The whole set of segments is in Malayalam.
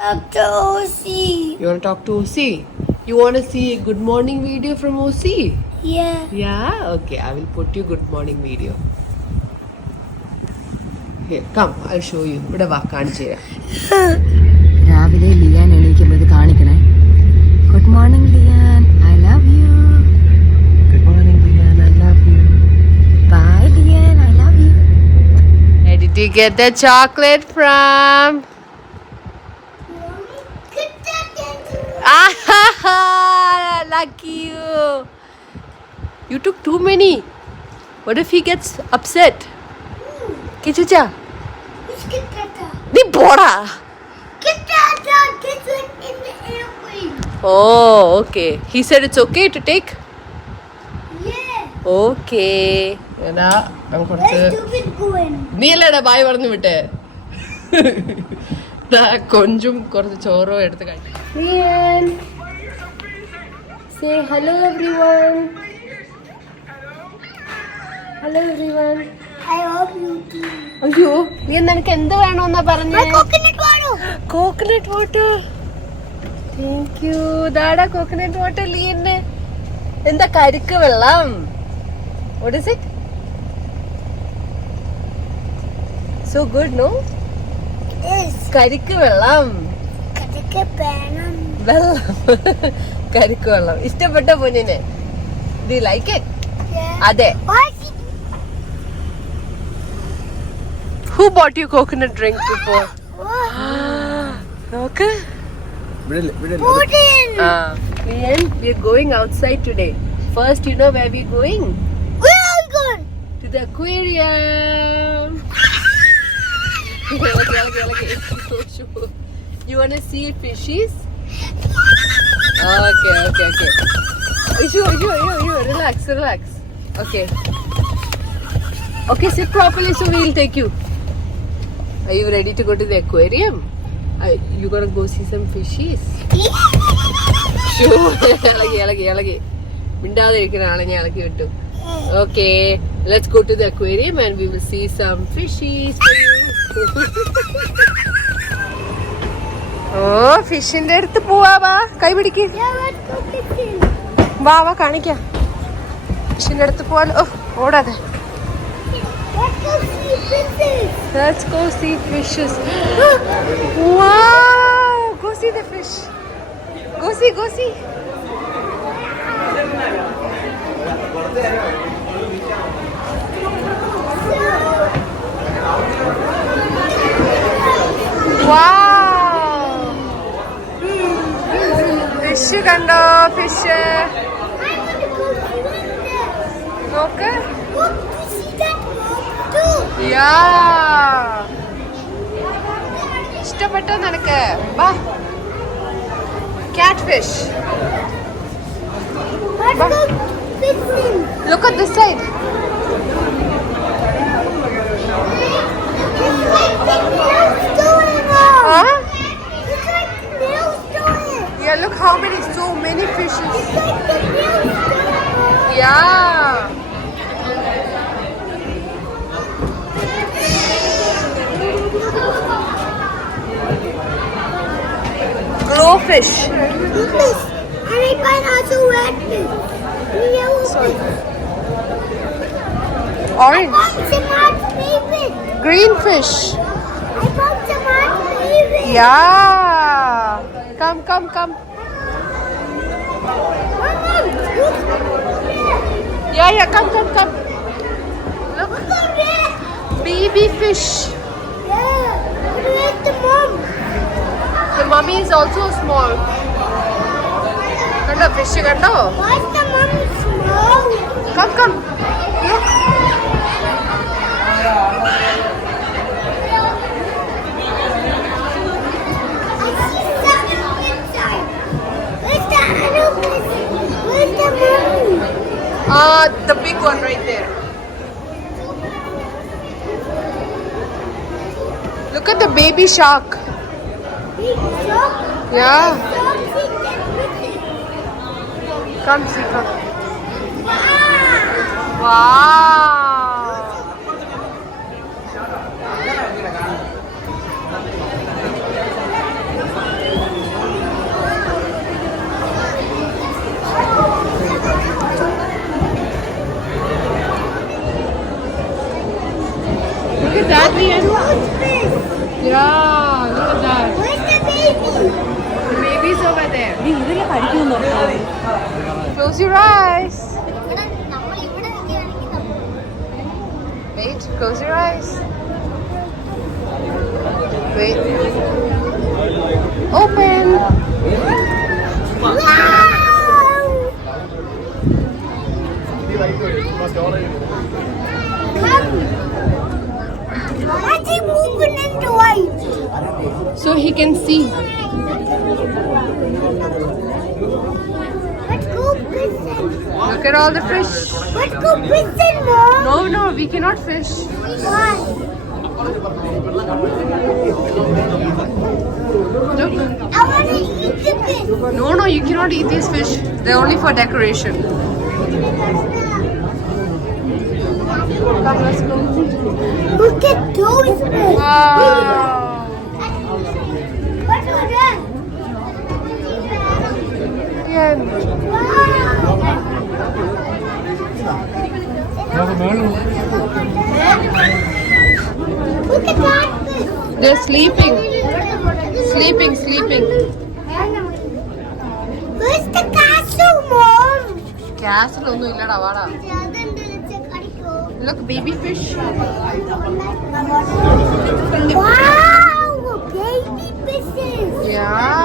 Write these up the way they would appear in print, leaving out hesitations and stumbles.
Talk to OC. You want to talk to OC? You want to see a good morning video from OC? Yeah. Yeah? Okay, I will put you good morning video. Here, come, I'll show you. ഇവിടെ വാ കാണിച്ചു തരാം. രാവിലെ ലിയാൻ എണീക്കുമ്പോൾ ഇത് കാണിക്കണേ. Good morning Lian, I love you. Good morning, Lian. I love you. Bye Lian, I love you. Where did you get the chocolate from? Ah, lucky you. You took too many. What if he gets upset? Kichucha. Ni boda. Oh, okay. He said it's okay to take? Yeah. Okay. എന്നാ നമുക്ക് കുറച്ച് നീ അല്ലേടാ ബായ് പറഞ്ഞു വിട്ടേ കൊഞ്ചും കുറച്ച് ചോറോ എടുത്ത് കഴിക്കും. Say hello everyone. Hello everyone. I hope you too. അയ്യോ നീ നിനക്ക് എന്ത് വേണമെന്നാ പറഞ്ഞേ? Coconut water. Thank you. ദാടാ കോക്കനട്ട് വാട്ടർ ലീന്. എന്താ കരിക്ക് വെള്ളം? What is it? So good, no? Yes. കരിക്ക് വെള്ളം. വെള്ളം കരിക്ക് വെള്ളം ഇഷ്ടപ്പെട്ട പൊന്നിനെ? Do you like it? Yeah. അതെ. Who bought you coconut drink before? നോക്ക്. Pudding. Lian, we are going outside today. First, you know where we're going? Where are we going? To the aquarium. You want to see fishies? Okay. Relax. Okay, sit properly so we'll take you. Are you ready to go to the aquarium? You gonna go see some fishies? ഇളകി മിണ്ടാതിരിക്കുന്ന ആളെ ഞാൻ ഇളക്കി വിട്ടു. Okay, let's go to the aquarium and we will see some fishies for you. ഫിഷിന്റെ അടുത്ത് പോവാ. കൈ പിടിക്ക്. വാ കാണിക്കാം. ഫിഷിന്റെ അടുത്ത് പോവാലോ. ഓടാതെ. Let's go see fishes. Wow! Go see the fish. Go see. Wow! Fish കണ്ടോ? ഫിഷ് നോക്ക്. ഇഷ്ടപ്പെട്ടോ നിനക്ക്? വാ. Catfish. Look at this side. Huh? Yeah, look how so many fishes. Yeah. Glowfish. And I find also red fish. Orange. Green fish. I found some favorite. Yeah. Come. Yeah. Come. Look. Baby fish. Yeah. Where's the mom? The mummy is also small. Kanda fish kando. Why is the mom small? Come. Look. I see something inside. Where's the other fish? Where's the mommy? The big one right there. Look at the baby shark. Big shark? Yeah. Shark eat that fish. Come see. Wow. Wow. Close your eyes. Wait, close your eyes. Wait. Open. So he can see. Let's go fishing. Look at all the fish. Let's go fishing, Mom. No, we cannot fish. Why? Look. I want to eat the fish. No, you cannot eat these fish. They're only for decoration. Come, let's go. Look at those fish. Wow. What's that? Yeah. Look at that fish. They're sleeping. Sleeping. Where's the castle, Mom? Castle ഒന്നും ഇല്ലടാ വാടാ. Look, baby fish. Wow, baby fishes. Yeah.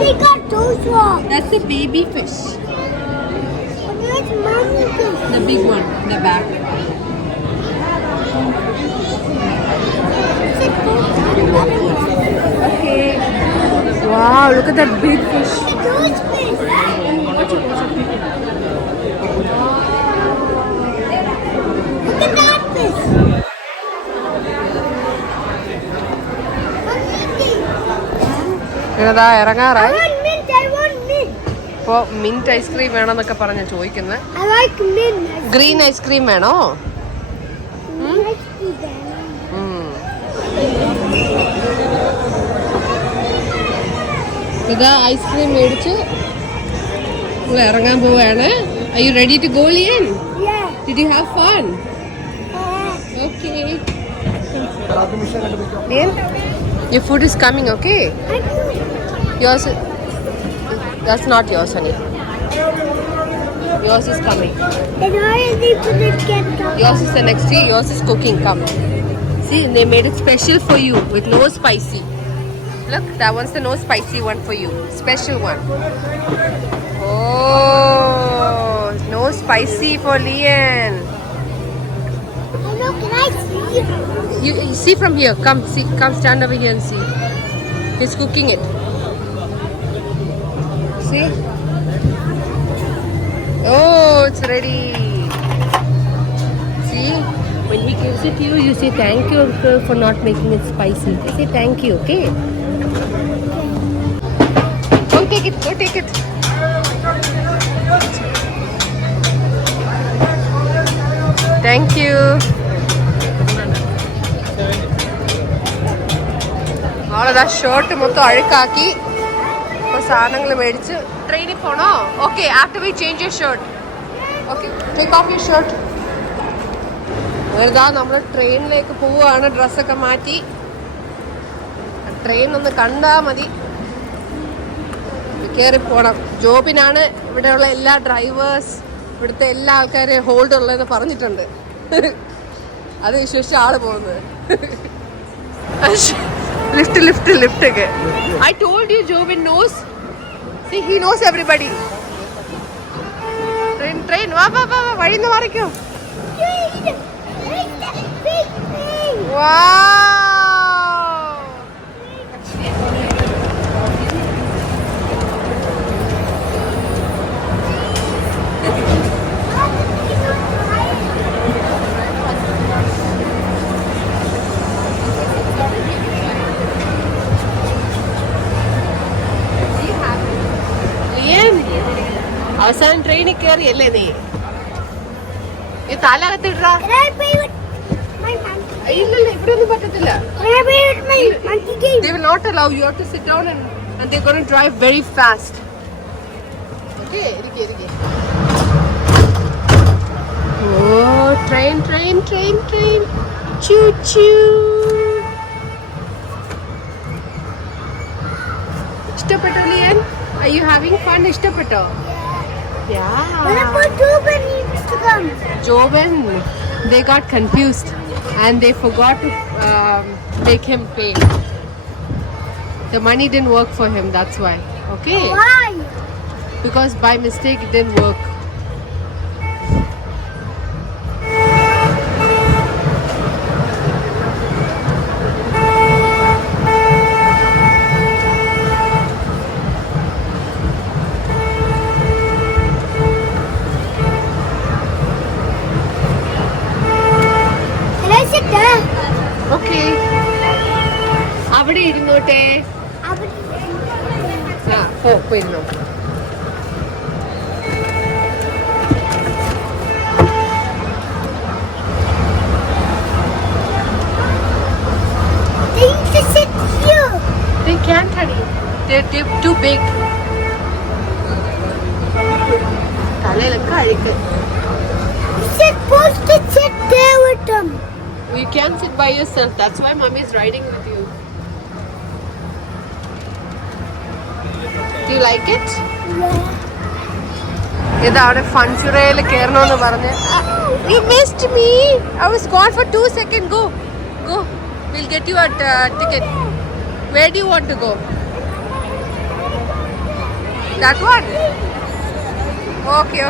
They got those ones. That's the baby fish. That's mommy fish. The big one in the back. Okay. Wow, look at that big fish. Those fish. Look at that fish. ഇതാ ഇറങ്ങാറായി. I want mint. ഇപ്പൊ മിന്റ് ഐസ്ക്രീം വേണമെന്നൊക്കെ പറഞ്ഞ ചോദിക്കുന്നത്. I like mint. Green ice cream വേണോ? ഇതാ ഐസ്ക്രീം മേടിച്ച് ഇറങ്ങാൻ പോവാണ്. Are you ready to go, Lian? Yeah. Did you have fun? Okay. Lian, your food is coming, okay? Yours is... That's not yours, honey. Yours is coming. And already put it get Yours is the next day. Yours is cooking. Come. See, they made it special for you with no spicy. Look, that one's the no spicy one for you. Special one. Oh, no spicy for Lian. Hello, can I see? You see from here. Come, see. Come, stand over here and see. He's cooking it. See? Oh, it's ready. See? When he gives it to you, you say thank you, uncle, for not making it spicy. You say thank you, okay? Go take it. Go take it. Thank you. അവളതാ ഷർട്ട് മൊത്തം അഴുക്കാക്കി ഇപ്പൊ സാധനങ്ങൾ മേടിച്ച് ട്രെയിനിൽ പോണോ? Okay, after we change your shirt. Okay, take off your shirt. വെറുതെ നമ്മൾ ട്രെയിനിലേക്ക് പോവുകയാണ്. ഡ്രസ്സൊക്കെ മാറ്റി ട്രെയിൻ ഒന്ന് കണ്ടാൽ മതി. കയറി പോണം. ജോബിനാണ് ഇവിടെയുള്ള എല്ലാ ഡ്രൈവേഴ്സ്, ഇവിടുത്തെ എല്ലാ ആൾക്കാരെയും ഹോൾഡ് ഉള്ളതെന്ന് പറഞ്ഞിട്ടുണ്ട്. അത് വിശ്വസിച്ച ആള് പോകുന്നത്. ലിഫ്റ്റ് ഒക്കെ. I told you Jobin knows. See, he knows everybody. Train. വാ വഴിന്ന് മാറിക്കോ. Wow. അവസാനം ട്രെയിനിൽ കയറിയല്ലേ നീ? ഈ തലകത്തിട്ടാ. Can I play with my monkey? ഇല്ലല്ല, ഇവിടെ ഒന്നും പറ്റത്തില്ല. Can I play with my monkey game? They will not allow you. You have to sit down and they're going to drive very fast. Okay, irike. Oh, train. Choo choo. Ishtapetto Lian? Are you having fun? Ishtapetto? What Yeah. about Ruben needs to come? Joven, they got confused and they forgot to make him pay. The money didn't work for him, that's why. Okay? Why? Because by mistake it didn't work. Can I sit there? Okay. അവിടെ ഇരുന്നോട്ടെ. ആ, പോയിരുന്നോ. They need to sit here. They can't, honey. They're too big. തലയിലൊക്കെ അഴുക്ക്. You're supposed to sit there with them. You can't sit by yourself. That's why mommy is riding with you. Do you like it? ഇതവിടെ ഫൺചുറയിൽ കയറണമെന്ന് പറഞ്ഞ്. You missed me. I was gone for 2 seconds. Go. We'll get you a ticket. Where do you want to go? That one? Okay.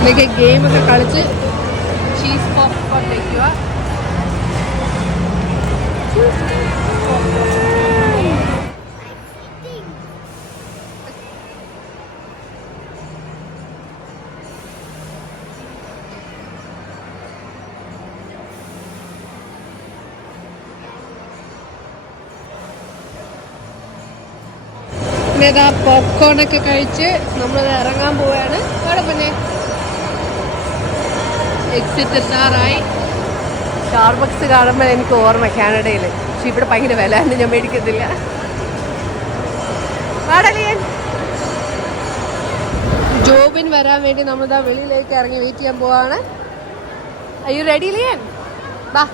ഇതൊക്കെ ഗെയിമൊക്കെ കളിച്ച് ചീസ് പോപ്കോൺ കഴിക്കുക. പിന്നെ പോപ്കോൺ ഒക്കെ കഴിച്ച് നമ്മൾ ഇറങ്ങാൻ പോവുകയാണ്. അവിടെ പിന്നെ എക്സിറ്റ് എത്താറായി. സ്റ്റാർബക്സ് കാണുമ്പോൾ എനിക്ക് ഓർമ്മ കാനഡയിൽ. പക്ഷെ ഇവിടെ ഭയങ്കര വില എന്ന് ഞാൻ മേടിക്കത്തില്ല. വാടലിയൻ ജോബിന് വരാൻ വേണ്ടി നമ്മളിതാ വെളിയിലേക്ക് ഇറങ്ങി വെയിറ്റ് ചെയ്യാൻ പോവാണ്. അയ്യോ റെഡി ലിയൻ? ബാ.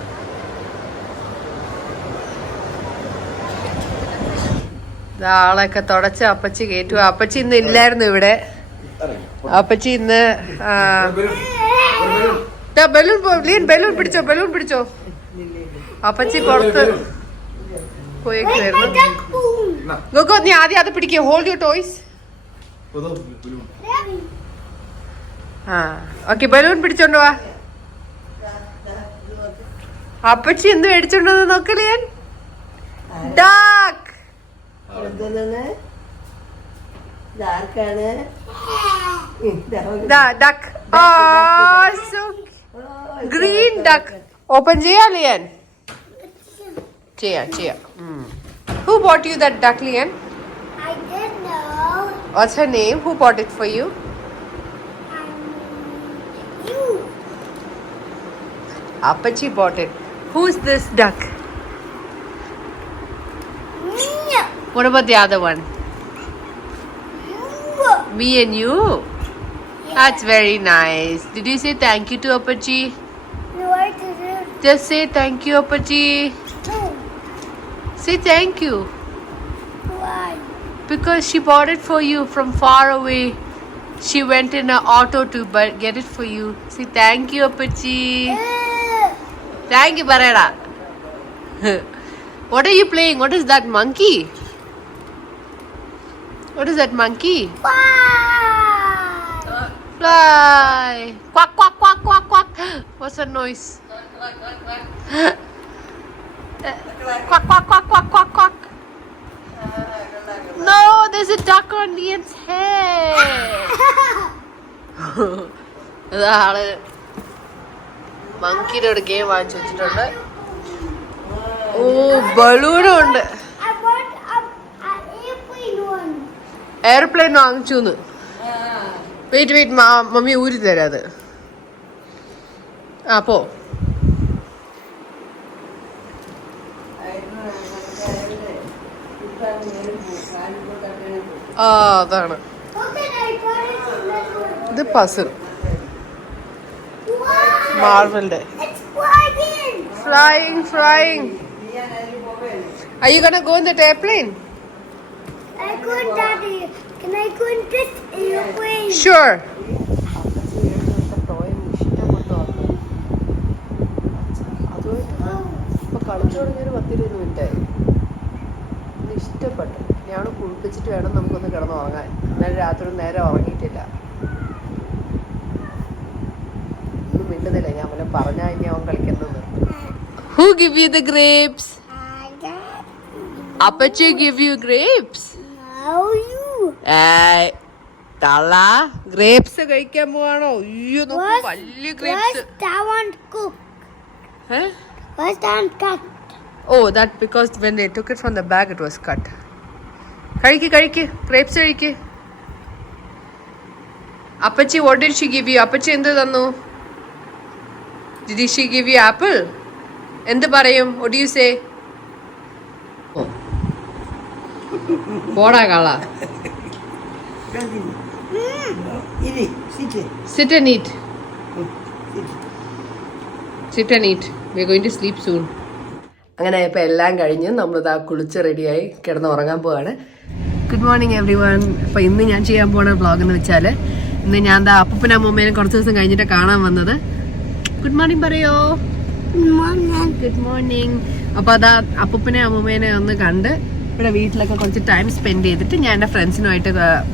ആളൊക്കെ തുടച്ച് അപ്പച്ചി കയറ്റുക. അപ്പച്ചി ഇന്ന് ഇല്ലായിരുന്നു ഇവിടെ. അപ്പച്ചി ഇന്ന് ബലൂൺ പിടിച്ചോ. അപ്പച്ചി പുറത്ത് പോയേക്കുവായിരുന്നു. ഗോഗോ നീ ആദ്യം അത് പിടിക്കുക. Hold your toys. Okay, balloon പിടിച്ചോണ്ട് വാ. അപ്പച്ചി എന്ത് മേടിച്ചോണ്ടെന്ന് നോക്കലേ. Dak duck. Oh, so green duck. Open ചെയ്യാ ലിയൻ? ചെയ്യാ. Who bought you that duck, Lian? I didn't know. What's her name? Who bought it for you? You. Apachi bought it. Who's this duck? No. What about the other one? Me and you? That's very nice. Did you say thank you to Apachi? No, I didn't. Just say thank you, Apachi. No. Say thank you. Why? Because she bought it for you from far away. She went in an auto to get it for you. Say thank you, Apachi. Thank you, Parada. What are you playing? What is that monkey? What is that monkey? Fly. Quack, quack, quack, quack, quack. What's that noise? Quack, quack, quack, quack, quack, quack. No, there's a duck on Lian's head. അതാണ് മങ്കിയുടെ ഒരു ഗെയിം വാങ്ങിച്ചു വെച്ചിട്ടുണ്ട്. ഓ, ബലൂണും ഉണ്ട്. I want an airplane one. Airplane വാങ്ങിച്ചു. വെയിറ്റ് മമ്മി ഊരി തരാം അത്. ആ പോ. ആ അതാണ് ഇത് puzzle മാർവലിന്റെ. Flying. Are you gonna go in that airplane? I go in Daddy. Can I go in this airplane? Sure. കളിച്ചു തുടങ്ങിയൊരു 10-20 മിനിറ്റായി. ഇഷ്ടപ്പെട്ടു. ഞാൻ കുളിപ്പിച്ചിട്ട് വേണം നമുക്കൊന്ന് കിടന്ന് ഉറങ്ങാൻ. ഇന്നലെ രാത്രി നേരെ ഉറങ്ങിയിട്ടില്ല. ഒന്നും മിണ്ടുന്നില്ല. ഞാൻ വല്ല പറഞ്ഞാൽ ഇനി അവൻ കളിക്കുന്നത്. Who give you the grapes? Apache give you grapes? No, you. തള്ള ഗ്രേപ്സ് കഴിക്കാൻ പോവാണോ? അയ്യോ നോക്ക് വലിയ grapes. Where's that one cooked? Where's that one cut? Oh, that because when they took it from the bag it was cut. കഴിക്ക് grapes കഴിക്ക്. Apache, what did she give you? Apache എന്ത് തന്നു? Did she give you apple? എന്ത് പറയും? What do you say? പോടാ കള. Sit and eat. We are going to sleep soon. അങ്ങനെ ഇപ്പോൾ എല്ലാം കഴിഞ്ഞ് നമ്മളിതാ കുളിച്ച് റെഡിയായി കിടന്ന് ഉറങ്ങാൻ പോവാണ്. Good morning every one. അപ്പോൾ ഇന്ന് ഞാൻ ചെയ്യാൻ പോകുന്ന വ്ളോഗ് എന്ന് വെച്ചാൽ ഇന്ന് ഞാൻ എന്താ അപ്പൂപ്പനും അമ്മൂമ്മേനും കുറച്ച് ദിവസം കഴിഞ്ഞിട്ട് കാണാൻ വന്നത്. ഗുഡ് മോർണിംഗ് പറയോ? Good morning. അപ്പോൾ അതാ അപ്പൂപ്പനെ അമ്മൂമ്മേനെ ഒന്ന് കണ്ട് ഇവിടെ വീട്ടിലൊക്കെ കുറച്ച് ടൈം സ്പെൻഡ് ചെയ്തിട്ട് ഞാൻ എൻ്റെ ഫ്രണ്ട്സിനുമായിട്ട്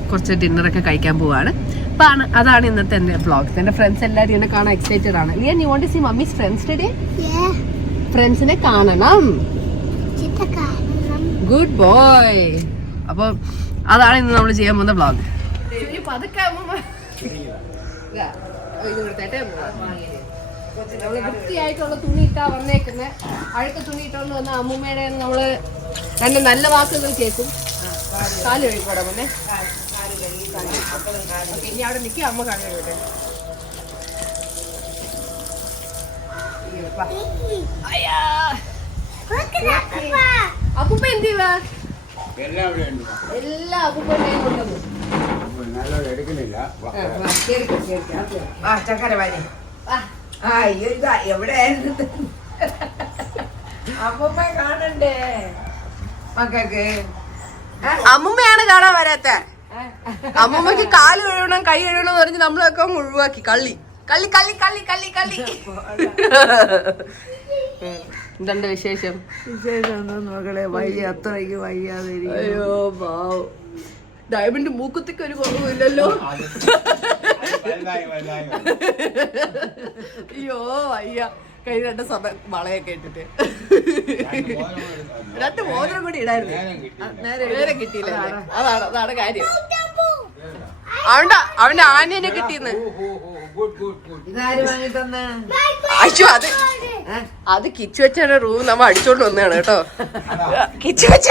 കുറച്ച് ഡിന്നറൊക്കെ കഴിക്കാൻ പോവാണ്. അപ്പോൾ അതാണ് ഇന്നത്തെ എൻ്റെ വ്ളോഗ്സ്. എൻ്റെ ഫ്രണ്ട്സ് എല്ലാവരും എന്നെ കാണാൻ എക്സൈറ്റഡ് ആണ്. Leon, you want to see mummy's friends today? ഫ്രണ്ട്സിനെ കാണണം. Good boy. അപ്പോൾ അതാണ് ഇന്ന് നമ്മൾ ചെയ്യാൻ പോകുന്ന വ്ളോഗ്. നമ്മള് വൃത്തിയായിട്ടുള്ള തുണി ഇട്ടാ വന്നേക്കുന്നത്. അഴുക്ക തുണി ഇട്ടോണ്ട് വന്ന അമ്മൂമ്മയുടെ നമ്മള് രണ്ട് നല്ല വാക്കുകൾ കേൾക്കും. കാല് കഴിക്കോടെ മോനെ. ഇനി അവിടെ നിൽക്കുക, അമ്മ കഴിയോട്ടെ. അപ്പൂപ്പ എന്ത് ചെയ്യുവാ? എല്ലാ അപ്പൂപ്പനെയും കൊണ്ടുവന്നു. അമ്മൂമ്മ കാണണ്ടേ മക്കൾക്ക്? അമ്മൂമ്മയാണ് കാണാൻ വരാത്ത. അമ്മൂമ്മക്ക് കാല് കഴുകണം കൈ കഴുകണം എന്ന് പറഞ്ഞ് നമ്മളൊക്കെ ഒഴിവാക്കി. കള്ളി. എന്തുണ്ട് വിശേഷം? മകളെ വയ്യ, അത്രയ്ക്ക് വയ്യാതെ. അയ്യോ പാവം. ഡയമണ്ട് മൂക്കുത്തിക്ക് ഒരു കുറവില്ലല്ലോ. അയ്യോ വയ്യ. കഴിഞ്ഞ 2 സമയം വളയൊക്കെ ഇട്ടിട്ട് 2 മോതിരം കൂടി ഇടായിരുന്നു. നേരെ കിട്ടിയില്ല. അതാണ് കാര്യം. അവന്റെ ആനേനെ കിട്ടിയെന്ന്. അയ്യോ അത് കിച്ചു വെച്ചാണ് റൂം നമ്മ അടിച്ചോണ്ട് വന്നതാണ് കേട്ടോ. കിച്ചു വെച്ച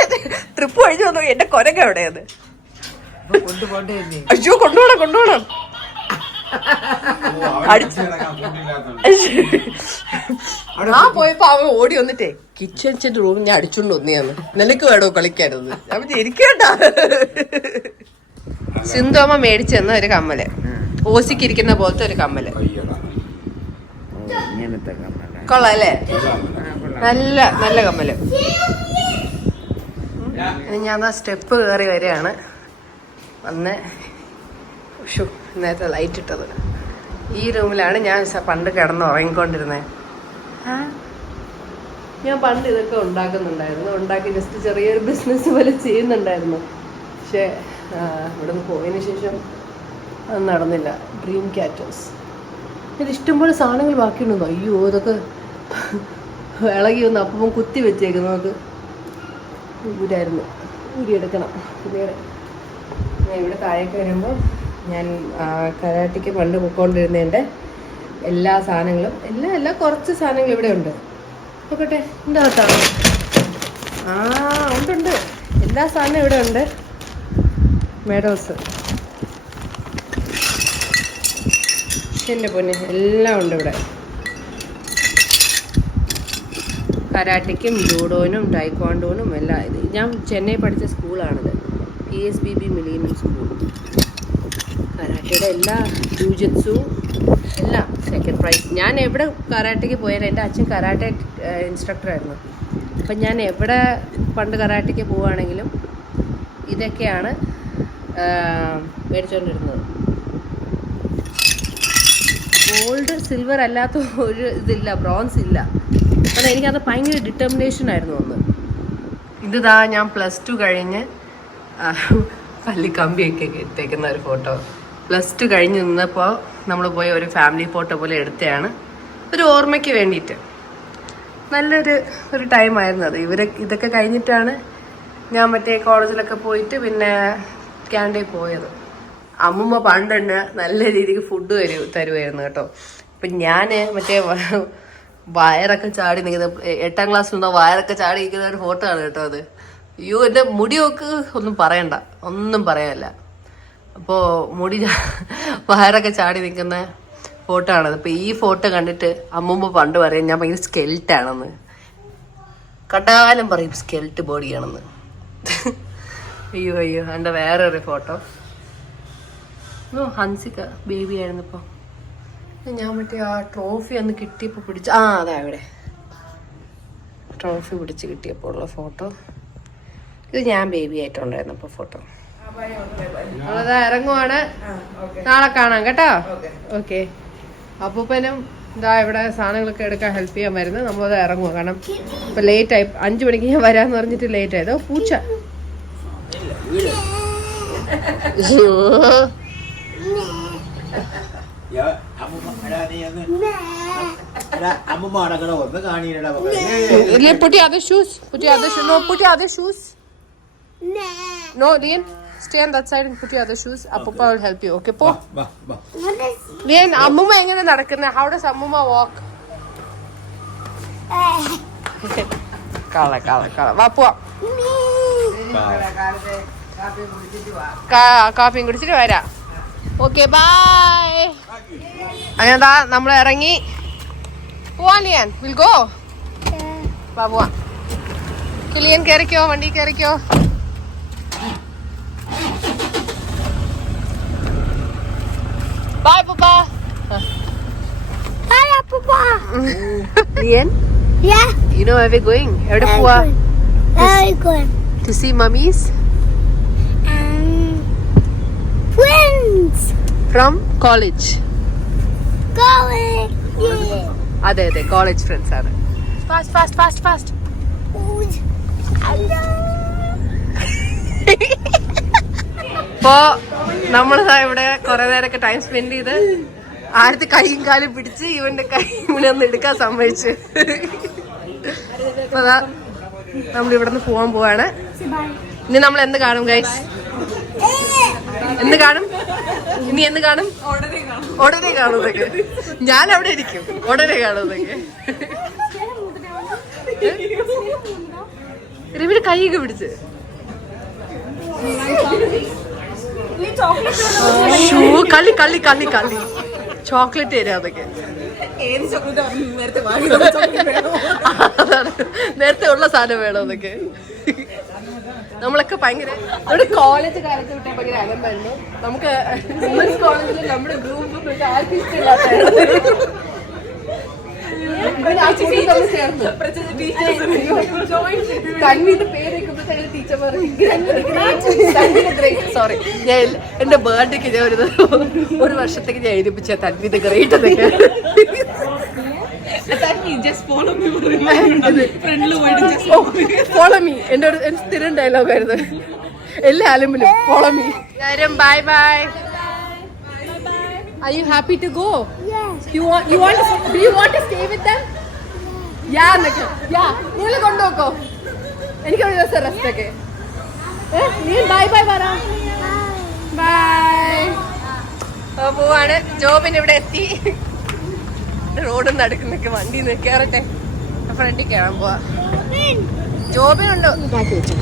ട്രിപ്പ് കഴിഞ്ഞു വന്നു. എന്റെ കൊരങ്ങ എവിടെയത്? അയ്യോ കൊണ്ടുപോണം. ആ പോയപ്പോ അവൻ ഓടി വന്നിട്ടേ കിച്ചൺ റൂം ഞാൻ അടിച്ചോണ്ട് വന്നെയാന്ന്. നിനക്ക് വേണോ കളിക്കാനത്? അവൻ ഇരിക്കട്ടാ. സിന്ധോമ മേടിച്ചെന്ന ഒരു കമ്മല്, ഓസിക്കിരിക്കുന്ന പോലത്തെ ഒരു കമ്മല്. കൊള്ളാം അല്ലേ? നല്ല കമ്മല്. ഞാൻ സ്റ്റെപ്പ് കയറി വരികയാണ്. വന്ന് നേരത്തെ ലൈറ്റ് ഇട്ടത് ഈ റൂമിലാണ് ഞാൻ പണ്ട് കിടന്ന് ഉറങ്ങിക്കൊണ്ടിരുന്നത്. ഞാൻ പണ്ട് ഇതൊക്കെ ഉണ്ടാക്കി ജസ്റ്റ് ചെറിയൊരു ബിസിനസ് പോലെ ചെയ്യുന്നുണ്ടായിരുന്നു. പക്ഷേ ഇവിടെ നിന്ന് പോയതിന് ശേഷം അത് നടന്നില്ല. ഡ്രീം ക്യാറ്റേഴ്സ് ഇത് ഇഷ്ടംപോലെ സാധനങ്ങൾ ബാക്കിയുണ്ടോ? അയ്യോ ഇതൊക്കെ ഇളകി വന്ന് അപ്പം കുത്തി വെച്ചേക്കുന്നു. നമുക്ക് ഊരിയെടുക്കണം. ഞാൻ ഇവിടെ താഴേക്ക് വരുമ്പോൾ ഞാൻ കരാട്ടിക്ക് പണ്ട് പൊയ്ക്കൊണ്ടിരുന്നതിൻ്റെ എല്ലാ സാധനങ്ങളും എല്ലാം കുറച്ച് സാധനങ്ങൾ ഇവിടെ ഉണ്ട്. നോക്കട്ടെ എന്താ കേട്ടോ? ഉണ്ട്. എല്ലാ സാധനവും ഇവിടെ ഉണ്ട്. മെഡോസ് എൻ്റെ പൊന്നെ എല്ലാം ഉണ്ട് ഇവിടെ. കരാട്ടയ്ക്കും ജൂഡോനും ടൈക്വാണ്ടോനും എല്ലാം ഇത്. ഞാൻ ചെന്നൈ പഠിച്ച സ്കൂളാണിത്, PSBB മിലീനിയം സ്കൂൾ. കരാട്ടയുടെ എല്ലാ ജൂജിത്സു എല്ലാം സെക്കൻഡ് പ്രൈസ്. ഞാൻ എവിടെ കരാട്ടയ്ക്ക് പോയാലും, എൻ്റെ അച്ഛൻ കരാട്ടെ ഇൻസ്ട്രക്ടറായിരുന്നു. അപ്പം ഞാൻ എവിടെ പണ്ട് കരാട്ടയ്ക്ക് പോവുകയാണെങ്കിലും ഇതൊക്കെയാണ് മേടിച്ചുകൊണ്ടിരുന്നത്. ഗോൾഡ് സിൽവർ അല്ലാത്ത ഒരു ഇതില്ല, ബ്രോൺസ് ഇല്ല. കാരണം എനിക്കത് ഭയങ്കര ഡിറ്റർമിനേഷൻ ആയിരുന്നു ഒന്ന്. ഇതാ ഞാൻ +2 കഴിഞ്ഞ് പള്ളിക്കമ്പിയൊക്കെ ഇട്ടേക്കുന്ന ഒരു ഫോട്ടോ. +2 കഴിഞ്ഞ് നിന്നപ്പോൾ നമ്മൾ പോയി ഒരു ഫാമിലി ഫോട്ടോ പോലെ എടുത്തതാണ്, ഒരു ഓർമ്മയ്ക്ക് വേണ്ടിയിട്ട്. നല്ലൊരു ടൈമായിരുന്നു അത്. ഇതൊക്കെ കഴിഞ്ഞിട്ടാണ് ഞാൻ മറ്റേ കോളേജിലൊക്കെ പോയിട്ട് പിന്നെ കാനഡയിൽ പോയത്. അമ്മൂമ്മ പണ്ടുണ്ട് നല്ല രീതിക്ക് ഫുഡ് തരുമായിരുന്നു കേട്ടോ. അപ്പം ഞാൻ മറ്റേ വയറൊക്കെ ചാടി നിൽക്കുന്ന, 8ാം ക്ലാസ്സിൽ വയറൊക്കെ ചാടി നിൽക്കുന്ന ഒരു ഫോട്ടോ ആണ് കേട്ടോ അത്. അയ്യോ, എൻ്റെ മുടിയൊക്കെ ഒന്നും പറയണ്ട, ഒന്നും പറയാനില്ല. അപ്പോൾ വയറൊക്കെ ചാടി നിൽക്കുന്ന ഫോട്ടോ ആണത്. അപ്പോൾ ഈ ഫോട്ടോ കണ്ടിട്ട് അമ്മൂമ്മ പണ്ട് പറയും ഞാൻ ഭയങ്കര സ്കെൽറ്റാണെന്ന്. കണ്ടാലും പറയും സ്കെൽറ്റ് ബോഡിയാണെന്ന്. അയ്യോ എൻ്റെ വേറൊരു ഫോട്ടോ. ഹൻസിക ബേബി ആയിരുന്നു. ഇപ്പോൾ ഞാൻ മറ്റേ ആ ട്രോഫി ഒന്ന് കിട്ടിയപ്പോൾ പിടിച്ച്, അതാ ഇവിടെ ട്രോഫി പിടിച്ച് കിട്ടിയപ്പോൾ ഉള്ള ഫോട്ടോ. ഇത് ഞാൻ ബേബി ആയിട്ടുണ്ടായിരുന്നപ്പോൾ ഫോട്ടോ. അതാ ഇറങ്ങുവാണ്, നാളെ കാണാം കേട്ടോ. ഓക്കെ. അപ്പൂപ്പനും ഇതാ ഇവിടെ സാധനങ്ങളൊക്കെ എടുക്കാൻ ഹെൽപ്പ് ചെയ്യാൻ വരുന്നത്. നമ്മളത് ഇറങ്ങുക, കാരണം ഇപ്പം ലേറ്റായി. 5 മണിക്ക് ഞാൻ വരാമെന്ന് പറഞ്ഞിട്ട് ലേറ്റ് ആയതോ. പൂച്ച put your other shoes. No, Lian, stay on that side and put your other shoes. Appa will help you. Okay, po. Lian, Ammuma engane nadakkunna? How does Ammuma walk? Okay. Kala. Va po. കാപ്പി കുടിച്ചിട്ട് വരാം. Okay, by. അങ്ങനെതാ നമ്മൾ ഇറങ്ങി പോവാൻ. Lian will go. പോവാം. ലിയാൻ കയറിക്കോ, വണ്ടി കയറിക്കോ. Bye papa. Bye, Papa. Lian? Yeah. You know where we're going? എവിടെ പോവാ? Very good. To see mummies? Friends. From college. College. Yeah. അതെ കോളേജ് ഫ്രണ്ട്സ് ആണ്. ഫാസ്റ്റ്. ഇപ്പോ നമ്മളിതാ ഇവിടെ കുറെ നേരമൊക്കെ ടൈം സ്പെൻഡ് ചെയ്ത് ആദ്യത്തെ കൈയും കാലും പിടിച്ച് ഇവന്റെ കൈ ഇവിടെ ഒന്ന് എടുക്കാൻ സമ്മതിച്ച്. അപ്പൊ അതാ നമ്മൾ ഇവിടെ നിന്ന് പോവാൻ പോവാണ്. ഇനി നമ്മൾ എന്ത് കാണും ഗൈസ്? എന്ത് കാണും? ഇനി എന്ത് കാണും? ഉടനെ കാണുന്നതൊക്കെ. ഞാൻ അവിടെ ഇരിക്കും, ഉടനെ കാണുന്നതൊക്കെ. രവിയുടെ കൈയൊക്കെ പിടിച്ച് കളി ചോക്ലേറ്റ് തരാം. അതൊക്കെ നേരത്തെ ഉള്ള സാധനം വേണം. അതൊക്കെ നമ്മളൊക്കെ ഭയങ്കര നമ്മുടെ കോളേജ് കാലത്ത് വിട്ടാൽ ഭയങ്കര അലമ്പായിരുന്നു. നമുക്ക് വുമൻസ് കോളേജിൽ നമ്മുടെ ഗ്രൂപ്പ് ആർക്കും ഇഷ്ടമില്ലാത്ത തൻവീന്റെ പേര് ടീച്ചർ സോറി, ഞാൻ എന്റെ ബർത്ത്ഡേക്ക് ഞാൻ ഒരു വർഷത്തേക്ക് ഞാൻ എഴുതിപ്പിച്ച തൻവീത് ഗ്രേറ്റ് എന്നൊക്കെ. ഫോളോ മീ എന്റെ ഒരു സ്ഥിരം ഡയലോഗ് ആയിരുന്നു എല്ലാ ആലുമ്പിലും. Follow me. Bye bye. Are you happy to go? Yes. Do you want to stay with them? Yeah, നിങ്ങൾ കൊണ്ടുപോക്കോ. എനിക്ക് ഒരു ദിവസം റെസ്റ്റ് ഒക്കെ. ബൈ പറ. ബൈ. പോവാണ്. ജോബിന് ഇവിടെ എത്തി. റോഡൊന്നും അടുക്കുന്നൊക്കെ വണ്ടി കയറട്ടെ. ഫ്രണ്ടിൽ കയറാൻ പോവാ. ജോബിനുണ്ടോ? മാറ്റി വെച്ചു.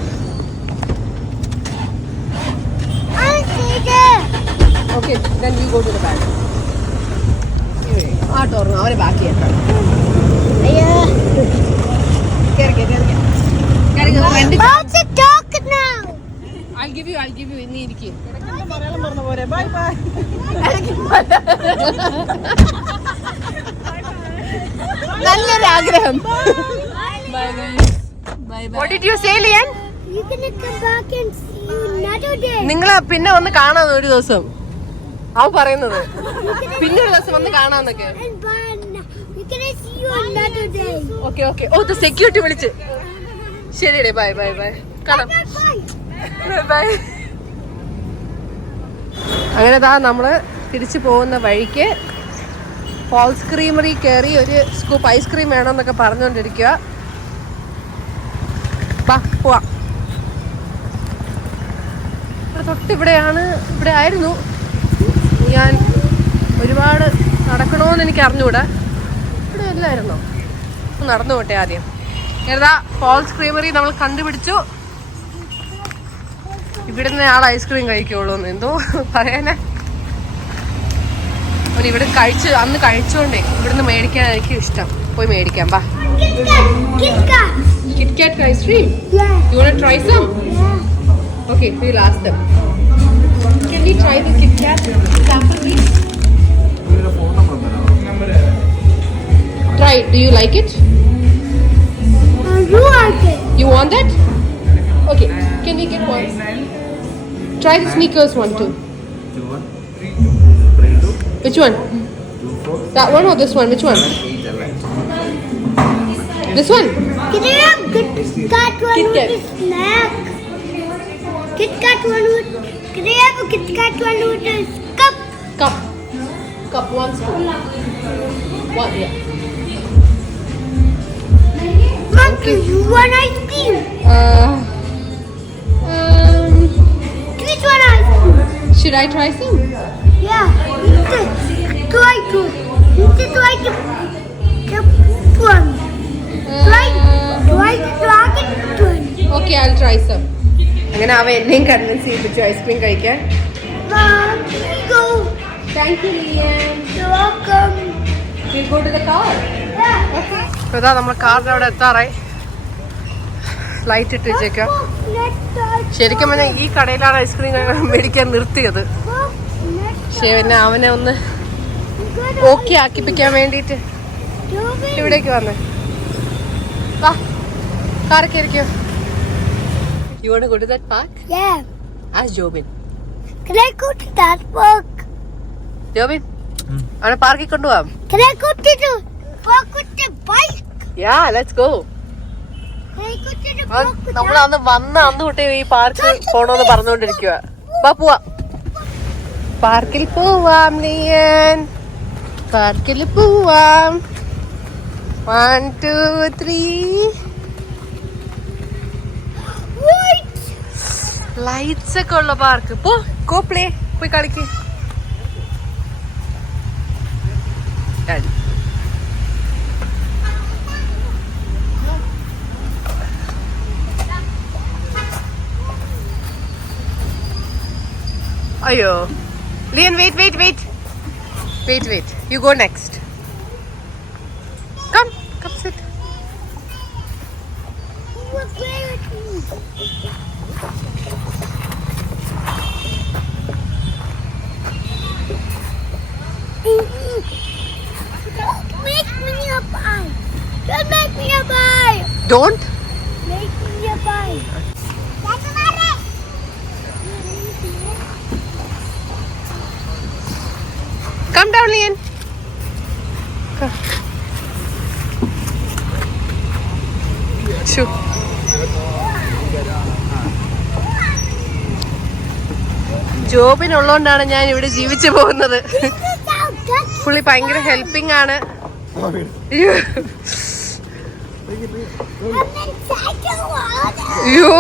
Okay, then we go to the back. ആ ടോർന്നു അവരെ ബാക്കി What's a dog now? I'll give you ഇനി ഇരിക്ക്. നല്ലൊരു ആഗ്രഹം. What did you say, Lian? You're gonna come back and see you another day. നിങ്ങളെ പിന്നെ വന്ന് കാണാന്ന് ഒരു ദിവസം അവൻ പറയുന്നത്. പിന്നെ ഒരു ദിവസം വന്ന് കാണാന്നൊക്കെ. And bye. We're gonna see you another day. Okay. ഓ സെക്യൂരിറ്റി വിളിച്ച്. ശരിയല്ലേ, ബൈ കാണാം. ബൈ. അങ്ങനെ നമ്മള് തിരിച്ചു പോകുന്ന വഴിക്ക് ഫാൾസ് ക്രീമറി കയറി ഒരു സ്കൂപ്പ് ഐസ്ക്രീം വേണമെന്നൊക്കെ പറഞ്ഞുകൊണ്ടിരിക്കുക. പോവാം. തൊട്ടിവിടെയാണ്, ഇവിടെ ആയിരുന്നു. ഞാൻ ഒരുപാട് നടക്കണമെന്ന് എനിക്ക് അറിഞ്ഞുകൂടാ. ഇവിടെ അല്ലായിരുന്നോ? നടന്നു പോട്ടെ ആദ്യം. ഏതാ ഫാൾസ് ക്രീമറി നമ്മൾ കണ്ടുപിടിച്ചു. ഇവിടുന്ന് ആൾ ഐസ്ക്രീം കഴിക്കുള്ളൂ എന്തോ പറയാനാ. ഇവിടെ അന്ന് കഴിച്ചോണ്ടേ ഇവിടുന്ന് മേടിക്കാൻ എനിക്ക് ഇഷ്ടം. പോയി മേടിക്കാം. ബാ. KitKat ice cream? Yeah. You want to try some? Yeah. Okay, we'll ask them. Can we try the KitKat sample, please? Try it. Do you like it? You like it? You want that? Okay. Can we get one? Try the Snickers one too. Which one? That one or this one? Which one? This one? Can I have KitKat one KitKat. with a snack? KitKat one with... Can I have a KitKat one with a cup? Cup, 1 spoon. One, yeah. Mom, do you want ice cream? Which one ice cream? Should I try some? Yeah, you should try to. You should try to one. Try the dragon one. Okay, I'll try some. അങ്ങനെ അവൻ എന്നെയും കൺവിൻസ് ചെയ്യിപ്പിച്ചു ഐസ്ക്രീം കഴിക്കാൻ. Mom, here we go. Thank you, Lian. You're welcome. We'll go to the car. Yeah. Okay. അപ്പോൾ ഇതാ നമ്മൾ കാറിൻ്റെ അവിടെ എത്താറായി. ലൈറ്റ് ഇട്ട് വെച്ചേക്കാം. ശരിക്കും പറഞ്ഞാൽ ഈ കടയിലാണ് ഐസ്ക്രീം മേടിക്കാൻ നിർത്തിയത്. പക്ഷേ പിന്നെ അവനെ ഒന്ന് ഓക്കെ ആക്കിപ്പിക്കാൻ വേണ്ടിയിട്ട് ഇവിടേക്ക് വന്നേ. വാ, കാർ കയറിക്കോ. You want to go to that park? Yeah. Ask Jobin. Can I go to that park? Jobin, അവനെ പാർക്കിൽ കൊണ്ടുപോവാം. Can I go to the park with the bike? Yeah, let's go. Can I go to the park with നമ്മൾ അന്ന് വന്ന അന്ന് തൊട്ടേ ഈ പാർക്കിൽ പോണോന്ന് പറഞ്ഞുകൊണ്ടിരിക്കുക. വാ പോവാ. പാർക്കിൽ പോവാം ലിയൻ. പാർക്കിൽ പോവാം. 1 2 3. ലൈറ്റ്സ് ഒക്കെ ഉള്ള പാർക്ക്. Go play. പോയി കളിക്ക്. അയ്യോ ലിയൻ, wait. You go next. Come sit. You will play with me. Don't make me a pie. Don't make me a pie. Don't. Make me a pie. Come down, Lian. Come. Shoo. ജോബിനുള്ളതുകൊണ്ടാണ് ഞാൻ ഇവിടെ ജീവിച്ചു പോകുന്നത്. പുള്ളി ഭയങ്കര ഹെൽപ്പിംഗ് ആണ്. അയ്യോ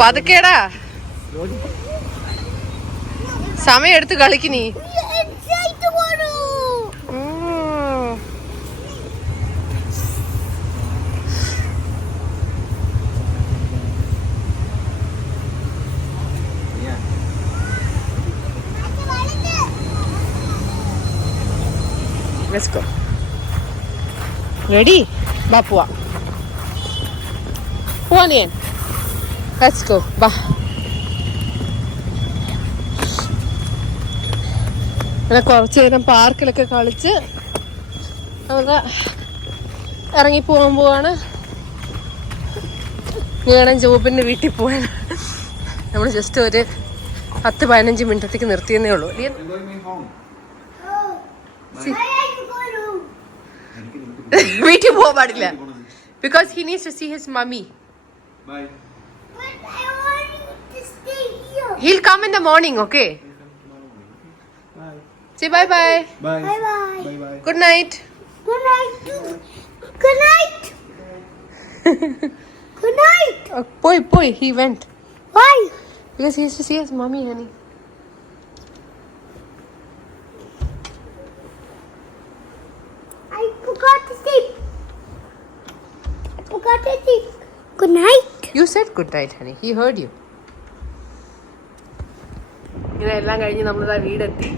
പതുക്കേടാ, സമയം എടുത്ത് കളിക്ക് നീ. Let's go. റെഡി? ബാ പോവാം. പോവാ ലിയൻ. Let's go. ബാ. അങ്ങനെ കുറച്ച് നേരം പാർക്കിലൊക്കെ കളിച്ച് നമുക്ക് ഇറങ്ങി പോകാൻ പോവാണ്. ഞാൻ ജോബിൻ്റെ വീട്ടിൽ പോവാൻ നമ്മൾ ജസ്റ്റ് ഒരു 10-15 മിനിറ്റത്തേക്ക് നിർത്തിയെന്നേ ഉള്ളൂ. വീട്ടിൽ പോകാൻ പാടില്ല. Because he needs to see his mummy. He'll come in the morning, okay? Say bye bye. Bye. Bye bye. Bye bye. Good night. Good night. Good night. Good night. Boy, he went. Why? Because he has to see his mommy, honey. I forgot to sleep. I forgot to sleep. Good night. You said good night, honey. He heard you. ഇങ്ങനെ എല്ലാം കഴിഞ്ഞ് നമ്മളിതാ വീടെത്തി.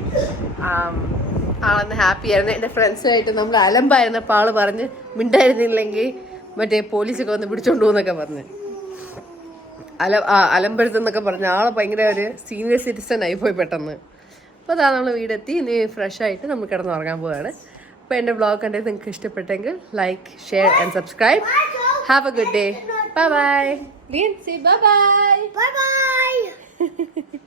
ആളന്ന് ഹാപ്പി ആയിരുന്നു. എൻ്റെ ഫ്രണ്ട്സുമായിട്ട് നമ്മൾ അലമ്പായിരുന്നപ്പോൾ ആള് പറഞ്ഞ് മിണ്ടായിരുന്നില്ലെങ്കിൽ മറ്റേ പോലീസൊക്കെ വന്ന് പിടിച്ചോണ്ട് പോകുന്നൊക്കെ പറഞ്ഞ് അലമ്പെടുത്തെന്നൊക്കെ പറഞ്ഞ് ആളെ ഭയങ്കര ഒരു സീനിയർ സിറ്റിസൺ ആയിപ്പോയി പെട്ടെന്ന്. അപ്പോൾ അതാ നമ്മൾ വീടെത്തി. ഇനി ഫ്രഷ് ആയിട്ട് നമ്മൾ കിടന്നുറങ്ങാൻ പോവുകയാണ്. അപ്പോൾ എൻ്റെ വ്ളോഗ് കണ്ടത് നിങ്ങൾക്ക് ഇഷ്ടപ്പെട്ടെങ്കിൽ like, share and subscribe. Have a good day. Bye bye. Leon say bye bye. Bye bye.